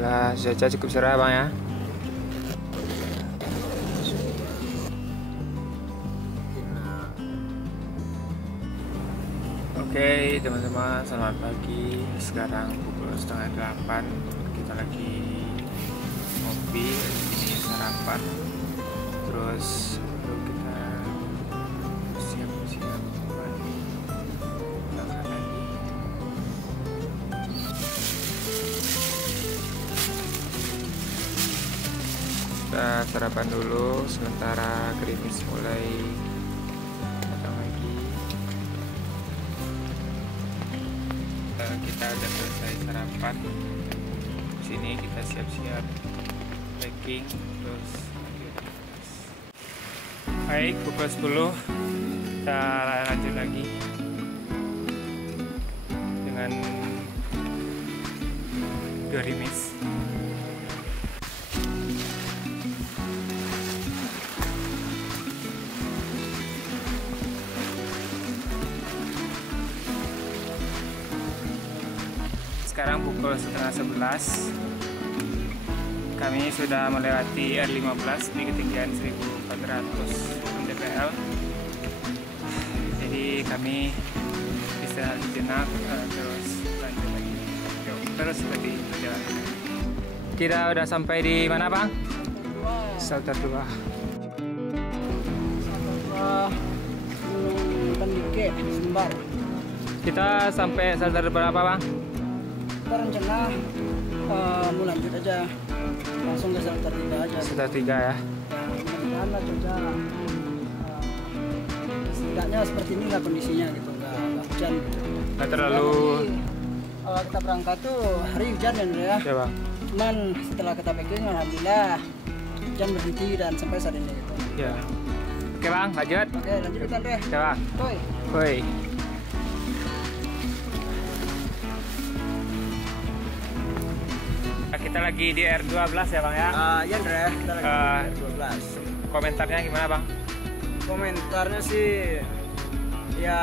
Alhamdulillah cuaca cukup cerah bang ya. Oke teman-teman, selamat pagi. Sekarang pukul setengah 8. Kita lagi ngopi, ini sarapan. Terus baru kita siap-siap berangkat lagi. Kita sarapan dulu sementara gerimis mulai datang lagi. Kita udah selesai sarapan. Sini kita siap-siap packing terus lanjut. Baik, pukul 10 kita lanjut lagi dengan gerimis. Sekarang pukul setengah 11. Kami sudah melewati R15 di ketinggian 1400 mdpl. Jadi kami istirahat sejenak, terus lanjut lagi. Terus seperti perjalanan. Kita udah sampai di mana bang? Shelter 2. Tandike, Sumbar. Kita sampai shelter berapa bang? Kita rencana mau lanjut aja, langsung ke shelter 3 aja. Shelter 3 ya? Mudah-mudahan lah cuaca setidaknya seperti ini lah kondisinya gitu, nggak hujan gitu. Nggak terlalu... Awal kita berangkat tuh hari hujan ya, Ya bang? cuman setelah kita packing alhamdulillah hujan berhenti dan sampai saat ini gitu. Ya. Oke bang, lanjut. Oke, lanjut kita deh. Oke bang. Woi. Woi. Kita lagi di R12 ya bang ya? Ya Andre, kita lagi di R12. Komentarnya gimana bang? Komentarnya sih ya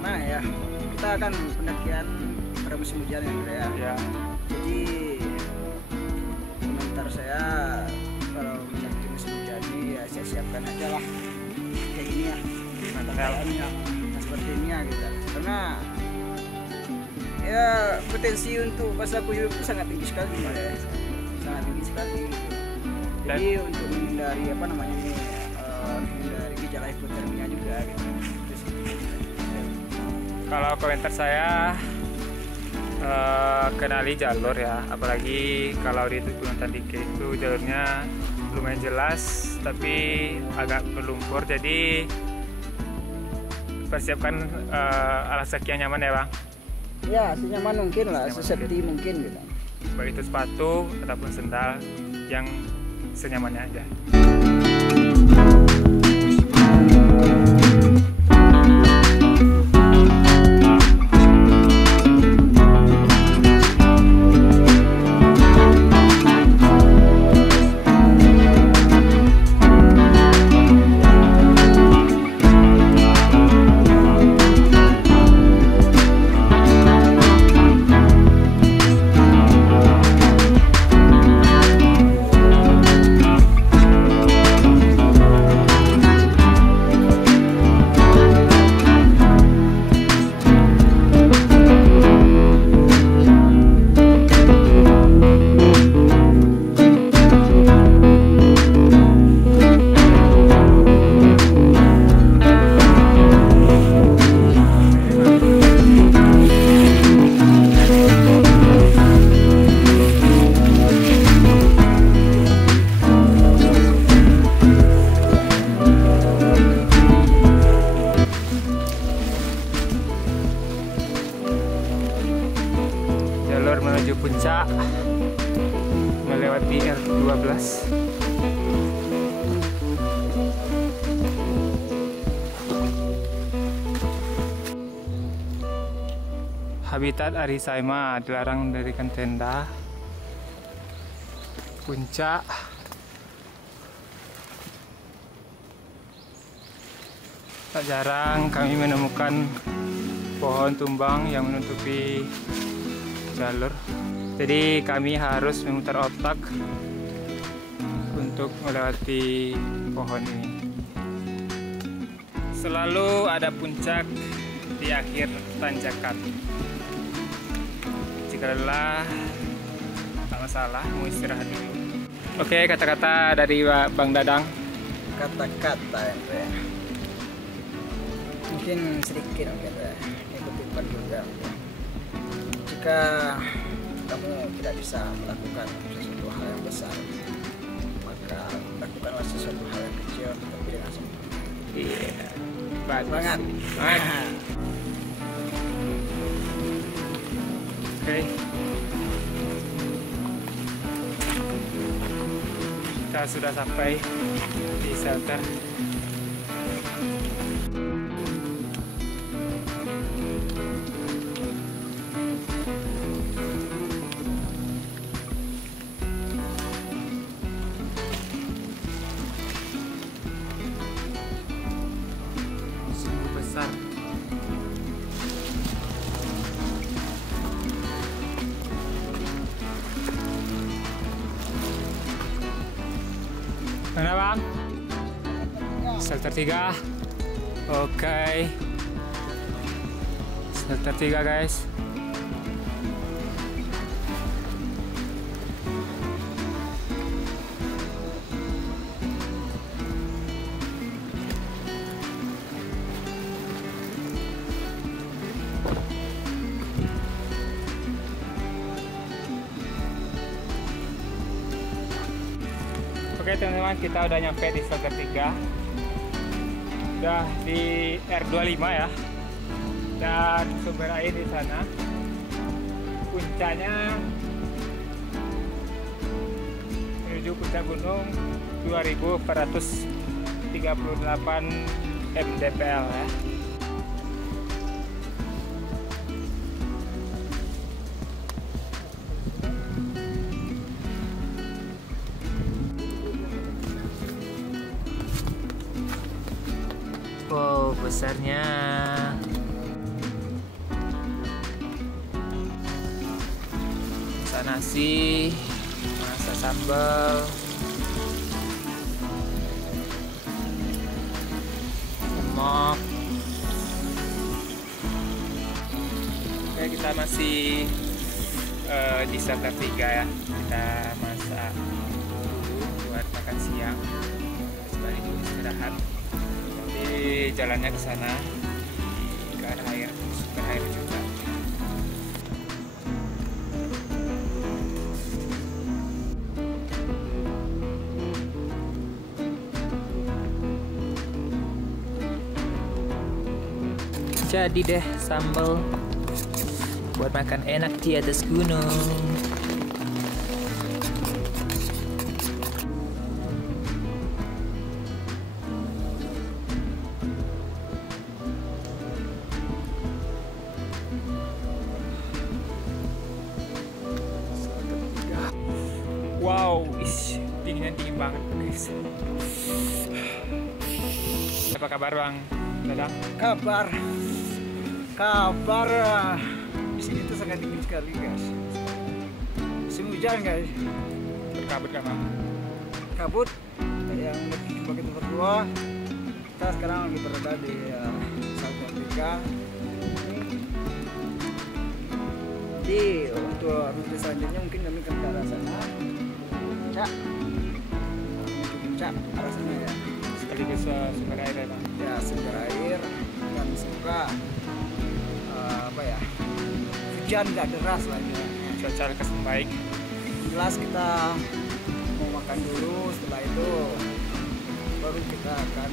mana ya, kita kan pendakian pada musim hujan ya Andre ya. Ya. Jadi komentar saya kalau mendaki musim hujan ini ya saya siapkan aja lah kayak ini ya, keadaannya seperti ini ya gitu. Karena ya potensi untuk pas aku hidup itu sangat tinggi sekali ya, sangat tinggi sekali gitu. Jadi untuk menghindari apa namanya ini, menghindari gejala hipotermia juga gitu. Kalau komentar saya, kenali jalur ya, apalagi kalau di Gunung Tandike itu jalurnya lumayan jelas tapi agak berlumpur, jadi persiapkan alas kaki yang nyaman ya bang. Ya, senyaman mungkin lah, sesafety mungkin gitu. Baik itu sepatu ataupun sendal yang senyamannya aja. Menuju puncak melewati R12. Habitat Arisaima, dilarang mendirikan tenda. Puncak. Tak jarang kami menemukan pohon tumbang yang menutupi jalur. Jadi kami harus memutar otak untuk melewati pohon ini. Selalu ada puncak di akhir tanjakan. Jika lelah, tak masalah, mau istirahat dulu. Oke, kata-kata dari Bang Dadang. Kata-kata ya, mungkin sedikit mungkin ya, ikut juga. Jika kamu tidak bisa melakukan sesuatu hal yang besar, maka lakukanlah sesuatu hal yang kecil tapi dengan sempurna. Iya, Semangat. Oke. Kita sudah sampai di shelter. Sungguh besar. Mana Bang? Shelter 3. Oke. Shelter 3 guys. Oke teman-teman, kita udah nyampe di shelter 3. Udah di R25 ya. Dan sumber air di sana. Puncaknya menuju puncak gunung 2438 mdpl ya. Wow, besarnya. Masak nasi, masak sambal, lemak. Oke, kita masih di shelter 3 ya. Kita masak dulu buat makan siang. Sembari dulu istirahat. Jadi jalannya ke sana, ke arah air, sumber air juga. Jadi deh sambal buat makan enak di atas gunung. Wow, dinginnya dingin banget guys. Apa kabar Bang Dadang? Kabar di sini tuh sangat dingin sekali guys. Musim hujan guys. Berkabut kan Bang? Kabut yang bagi tempat dua. Kita sekarang lagi berada di Shelter 3. Di waktu rute selanjutnya mungkin kami akan ke arah sana. Puncak arah sana ya. Sekaligus sumber air ya Bang? Ya, sumber air dan semoga hujan nggak deras lah ya. Cuaca lekas membaik. Jelas kita mau makan dulu, setelah itu baru kita akan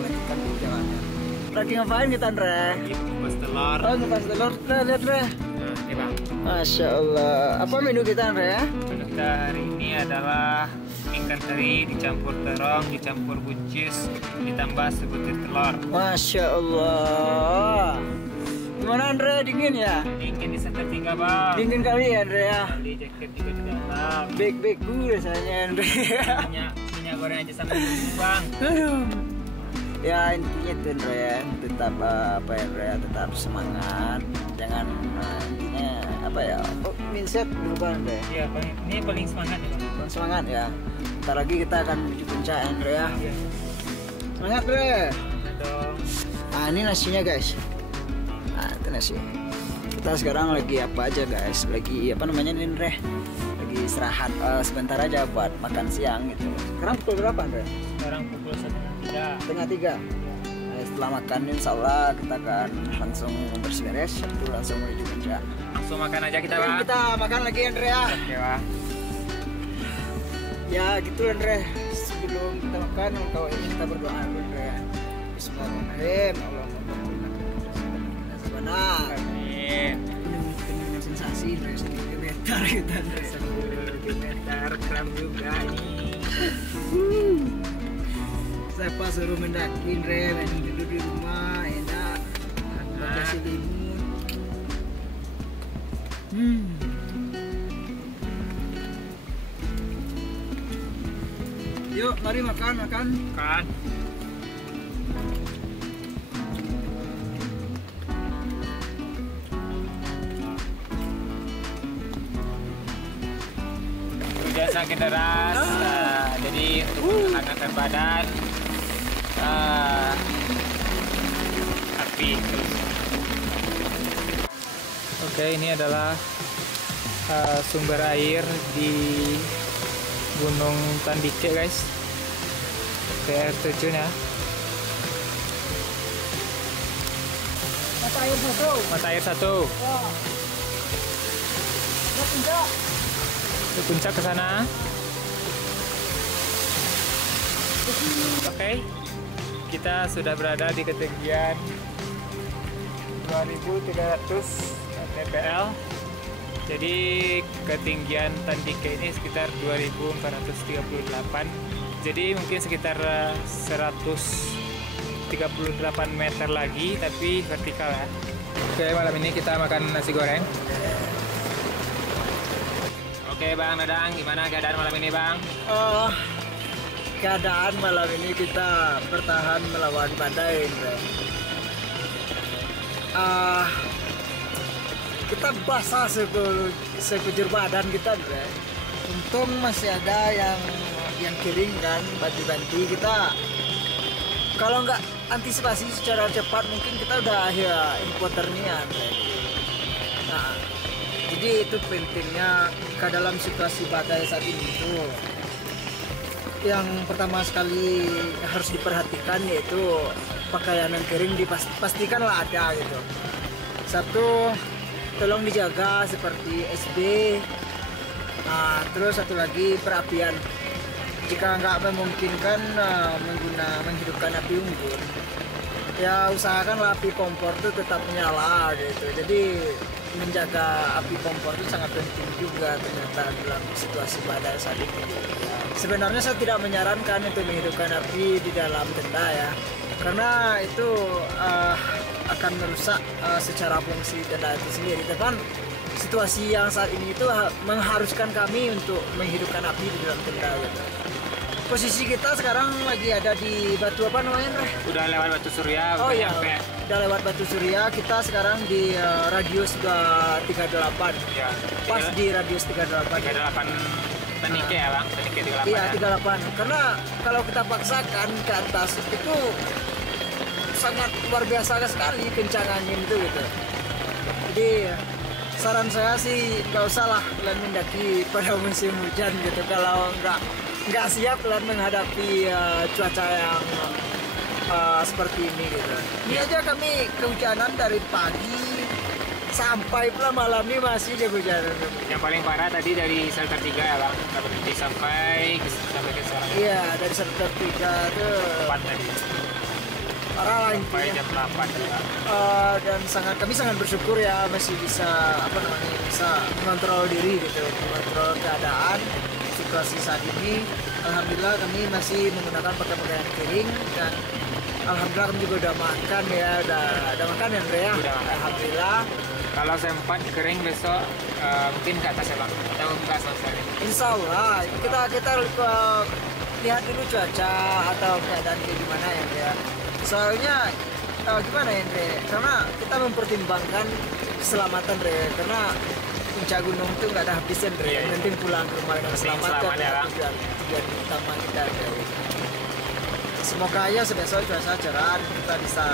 melanjutkan perjalanan. Lagi ngapain kita Andre? Lagi ngupas telur. Oh, ngupas telur, lihat Re. Nah, ini Bang. Masya Allah. Apa menu kita Andre ya? Menu kita hari ini adalah ikan teri dicampur terong, dicampur buncis, ditambah sebutir telur. Masya Allah. Gimana Andre, dingin ya? Dingin di shelter 3 Bang. Dingin kali ya Andre ya? Beli jaket juga di dalam. Beg-beg gue rasanya Andre. Minyak goreng aja sama bumbu Bang. Aduh. Ya intinya itu Andre ya, tetap Andre, tetap semangat. Jangan intinya apa ya? Oh, mindset berubah Andre. Iya, ini paling semangat ya Bang. Bang, semangat ya. Bentar lagi kita akan menuju puncak Andre ya. Iya. Semangat Andre. Dong. Nah ini nasinya guys. Nah itu nasi. Kita sekarang lagi apa aja guys? Lagi apa namanya nih Andre? Lagi istirahat sebentar aja buat makan siang gitu. Sekarang pukul berapa Andre? Sekarang pukul 1:30. Setengah 3. Nah, setelah makan insya Allah kita akan langsung beres-beres itu langsung menuju puncak. Langsung makan aja kita Oke, Bang. kita makan lagi Andre ya. Oke Bang. Ya gitu Andre. Sebelum kita makan kalau ini kita berdoa dulu Andre. Bismillahirrahmanirrahim. Allahumma benar. Amin. Dengan sensasi Andre 1 meter kita Andre. 1 meter kram juga nih. Siapa suruh mendaki Andre, main duduk di rumah enak. Baca selimut. Yuk, mari makan. Kan. Hujan sangat deras, jadi untuk menghangatkan badan, api terus. Oke, ini adalah sumber air di Gunung Tandike guys. Oke, air terjun ya. Mata air satu. Mata air 1. Wah. Ke puncak. Ke puncak ke sana. Oke, kita sudah berada di ketinggian 2300 mdpl. Jadi ketinggian Tandike ini sekitar 2438. Jadi mungkin sekitar 138 meter lagi, tapi vertikal ya. Oke, malam ini kita makan nasi goreng. Oke Bang Dadang, gimana keadaan malam ini Bang? Keadaan malam ini kita bertahan melawan badai Andre. Kita basah sekujur badan kita Andre. Untung masih ada yang kering kan, banti-banti kita. Kalau nggak antisipasi secara cepat mungkin kita udah ya hipotermia Andre. Nah, jadi itu pentingnya ke dalam situasi badai saat ini itu yang pertama sekali harus diperhatikan yaitu pakaian yang kering dipastikanlah ada gitu. Satu, tolong dijaga seperti SB. Nah, terus satu lagi perapian. Jika nggak memungkinkan menghidupkan api unggun, ya usahakanlah api kompor itu tetap menyala gitu. Jadi menjaga api kompor itu sangat penting juga ternyata dalam situasi badai saat ini. Sebenarnya saya tidak menyarankan itu menghidupkan api di dalam tenda ya, karena itu akan merusak secara fungsi tenda itu sendiri. Teman, situasi yang saat ini itu mengharuskan kami untuk menghidupkan api di dalam tenda gitu. Posisi kita sekarang lagi ada di batu apa namanya Andre? Udah lewat Batu Surya, Oh udah iya, nyampe. udah lewat Batu Surya. Kita sekarang di radius 38. Ya, Pas di radius 38. 38 Tandike ya Bang, Tandike 38 Iya, ya. 38. Karena kalau kita paksakan ke atas itu sangat luar biasa sekali kencang angin itu gitu. Jadi saran saya sih nggak usah lah kalian mendaki pada musim hujan gitu kalau nggak siap kalian menghadapi cuaca yang seperti ini gitu. Ini aja kami kehujanan dari pagi sampai pula malam ini masih aja hujanan. Yang paling parah tadi dari shelter 3 ya Bang, nggak berhenti sampai ke sekarang. Iya, dari shelter 3 tuh 4 tadi. parah lah Sampai intinya. jam 8 ya. Dan kami sangat bersyukur ya masih bisa bisa mengontrol diri gitu, mengontrol keadaan situasi saat ini. Alhamdulillah kami masih menggunakan pakaian kering dan alhamdulillah kami juga udah makan ya, udah makan ya Andre ya. Udah makan. Alhamdulillah. Kalau sempat kering besok mungkin ke atas ya Bang, atau enggak sama sekali. Insya Allah kita lihat dulu cuaca atau keadaan kayak gimana ya Andre ya. Soalnya gimana ya Andre? Karena kita mempertimbangkan keselamatan Andre. Karena puncak gunung itu nggak ada habisnya, Dre. Iya, Yang iya. penting pulang ke rumah dengan Penting selamat selamat kan ya, Bang. tujuan utama kita. Dre. Semoga aja besok cuaca cerah kita bisa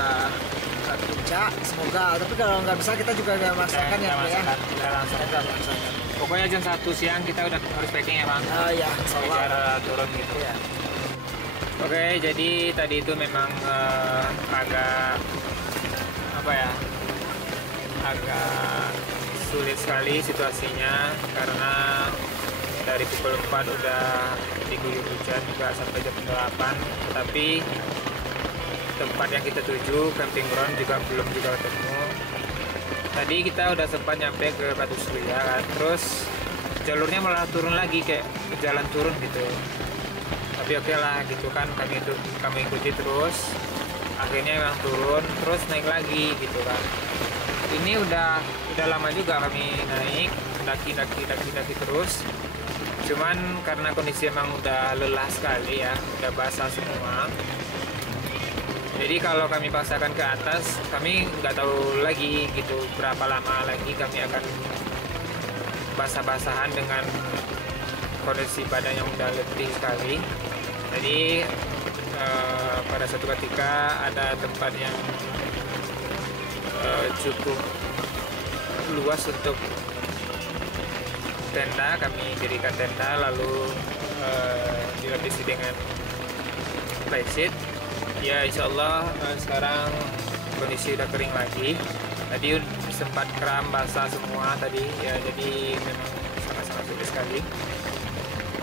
ke puncak, semoga. Tapi kalau nggak bisa kita juga nggak maksakan ya, Dre, ya. Kita langsung. Kita maksakan. Pokoknya jam 1 siang kita udah harus packing ya Bang. Ya, insyaallah. Biar turun gitu. Ya. Oke, jadi tadi itu memang agak apa ya? Agak sulit sekali situasinya karena dari pukul 4 udah diguyur hujan juga sampai jam 8. Tapi tempat yang kita tuju, camping ground juga belum ketemu. Tadi kita udah sempat nyampe ke Batu Surya kan, terus jalurnya malah turun lagi kayak jalan turun gitu. Tapi oke lah gitu kan, kami ikuti terus. Akhirnya memang turun, terus naik lagi gitu kan. Ini udah lama juga kami naik, daki terus. Cuman karena kondisi emang udah lelah sekali ya, udah basah semua. Jadi kalau kami paksakan ke atas, kami nggak tahu lagi gitu berapa lama lagi kami akan basah-basahan dengan kondisi badan yang udah letih sekali. Jadi pada suatu ketika ada tempat yang cukup luas untuk tenda, kami dirikan tenda lalu dilapisi dengan plywood. Ya insya Allah sekarang kondisi udah kering lagi. Tadi sempat kram basah semua tadi ya, jadi memang sangat-sangat sulit sekali.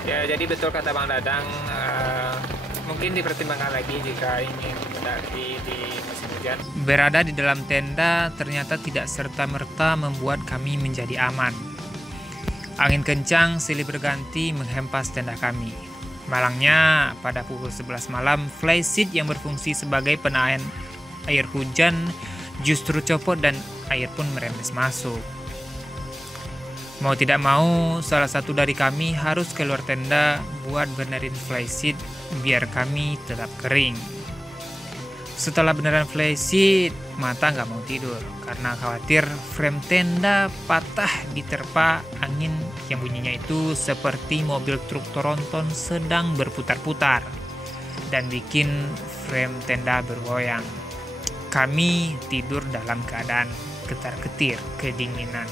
Ya jadi betul kata Bang Dadang, mungkin dipertimbangkan lagi jika ingin mendaki di musim hujan. Berada di dalam tenda ternyata tidak serta-merta membuat kami menjadi aman. Angin kencang silih berganti menghempas tenda kami. Malangnya pada pukul 11 malam, flysheet yang berfungsi sebagai penahan air hujan justru copot dan air pun merembes masuk. Mau tidak mau, salah satu dari kami harus keluar tenda buat benerin flysheet biar kami tetap kering. Setelah beneran flysheet, mata nggak mau tidur karena khawatir frame tenda patah diterpa angin yang bunyinya itu seperti mobil truk tronton sedang berputar-putar dan bikin frame tenda bergoyang. Kami tidur dalam keadaan getar-getir kedinginan.